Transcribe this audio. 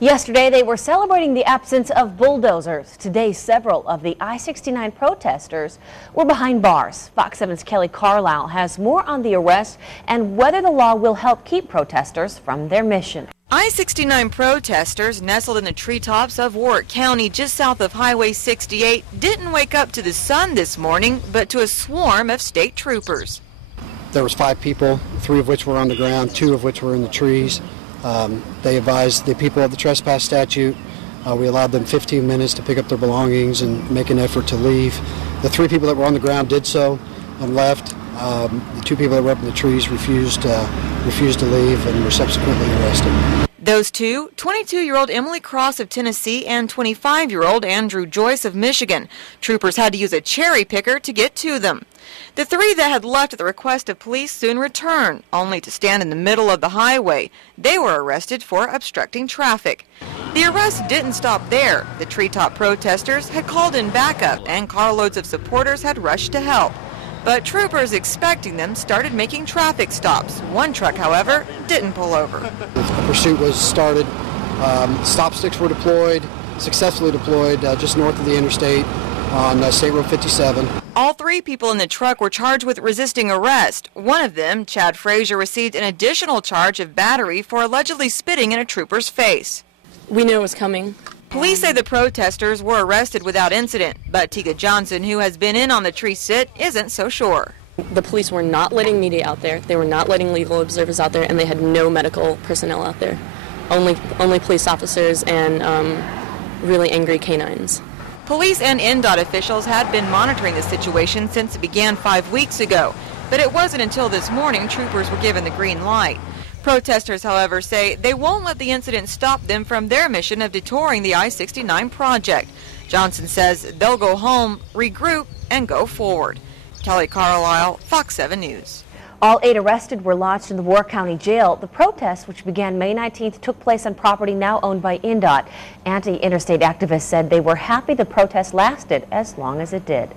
Yesterday, they were celebrating the absence of bulldozers. Today, several of the I-69 protesters were behind bars. Fox 7's Kelly Carlisle has more on the arrest and whether the law will help keep protesters from their mission. I-69 protesters nestled in the treetops of Warwick County just south of Highway 68 didn't wake up to the sun this morning, but to a swarm of state troopers. There was 5 people, 3 of which were on the ground, 2 of which were in the trees. They advised the people of the trespass statute. We allowed them 15 minutes to pick up their belongings and make an effort to leave. The 3 people that were on the ground did so and left. The 2 people that were up in the trees refused to leave and were subsequently arrested. Those two, 22-year-old Emily Cross of Tennessee and 25-year-old Andrew Joyce of Michigan. Troopers had to use a cherry picker to get to them. The 3 that had left at the request of police soon returned, only to stand in the middle of the highway. They were arrested for obstructing traffic. The arrest didn't stop there. The treetop protesters had called in backup and carloads of supporters had rushed to help. But troopers expecting them started making traffic stops. One truck, however, didn't pull over. The pursuit was started. Stop sticks were deployed, successfully deployed just north of the interstate on State Road 57. All 3 people in the truck were charged with resisting arrest. One of them, Chad Frazier, received an additional charge of battery for allegedly spitting in a trooper's face. We knew it was coming. Police say the protesters were arrested without incident, but Tika Johnson, who has been in on the tree sit, isn't so sure. The police were not letting media out there, they were not letting legal observers out there, and they had no medical personnel out there. Only police officers and really angry canines. Police and NDOT officials had been monitoring the situation since it began 5 weeks ago, but it wasn't until this morning troopers were given the green light. Protesters, however, say they won't let the incident stop them from their mission of detouring the I-69 project. Johnson says they'll go home, regroup, and go forward. Kelly Carlisle, Fox 7 News. All 8 arrested were lodged in the Warwick County Jail. The protest, which began May 19th, took place on property now owned by NDOT. Anti-Interstate activists said they were happy the protest lasted as long as it did.